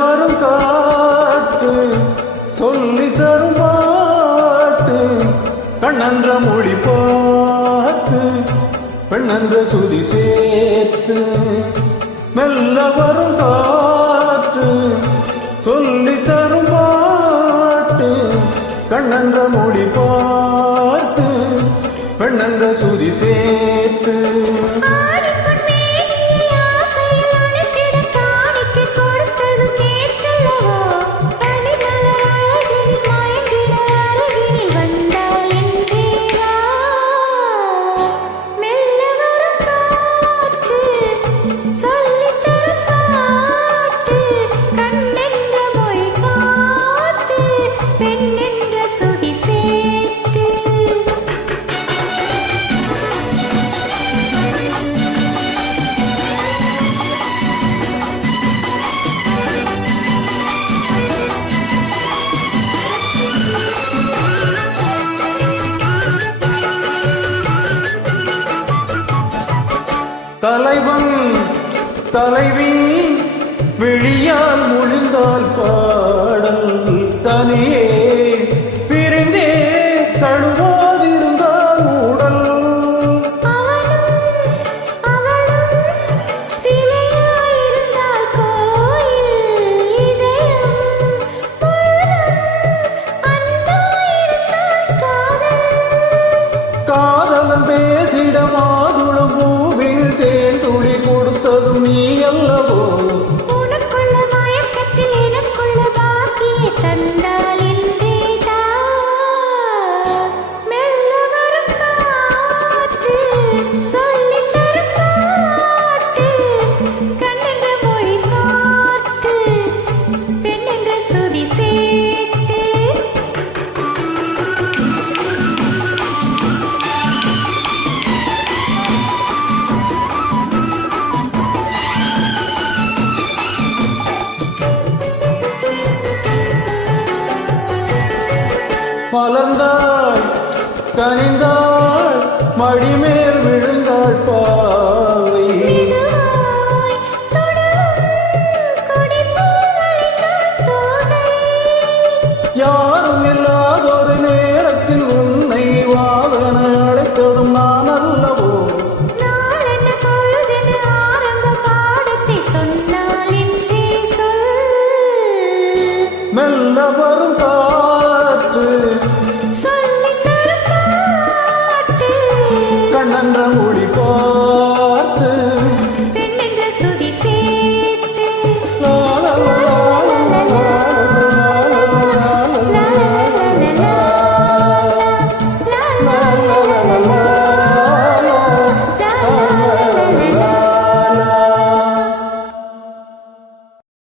வரும் காற்று சொல்லி தரும் பாட்டு கண்ணன்ற மொழி பார்த்து பெண்ணென்ற சுதி சேர்த்து மெல்ல வரும் காற்று சொல்லி தரும் பாட்டு கண்ணன்ற மொழி பார்த்து பெண்ணென்ற சுதி சேர்த்து தலைவன் தலைவி விழியால் முழிந்தால் பாடல் தனியே பிரிந்தே தழுவாதிருந்தால் உடல் காதலன் பேசிட மாதுளம் பூவில் தேன் துளி கொடுத்ததும் நீ அல்லவோ உனக்குள்ள மயக்கத்தில் எனக்குள்ள பாக்கியை தந்தால் என்றேதா மெல்ல வரும் காற்று சொல்லி தரும் பாட்டு கண்ணென்ற மொழி பார்த்து பெண்ணென்ற சுதி சேர்த்து மலர்ந்தாள் கனிந்தாள் மடிமேல் விழுந்தாள் பாவை யாரும் இல்லாதொரு நேரத்தில் உன்னை வாவென அழைத்ததும் நான் அல்லவோ மெல்ல வரும்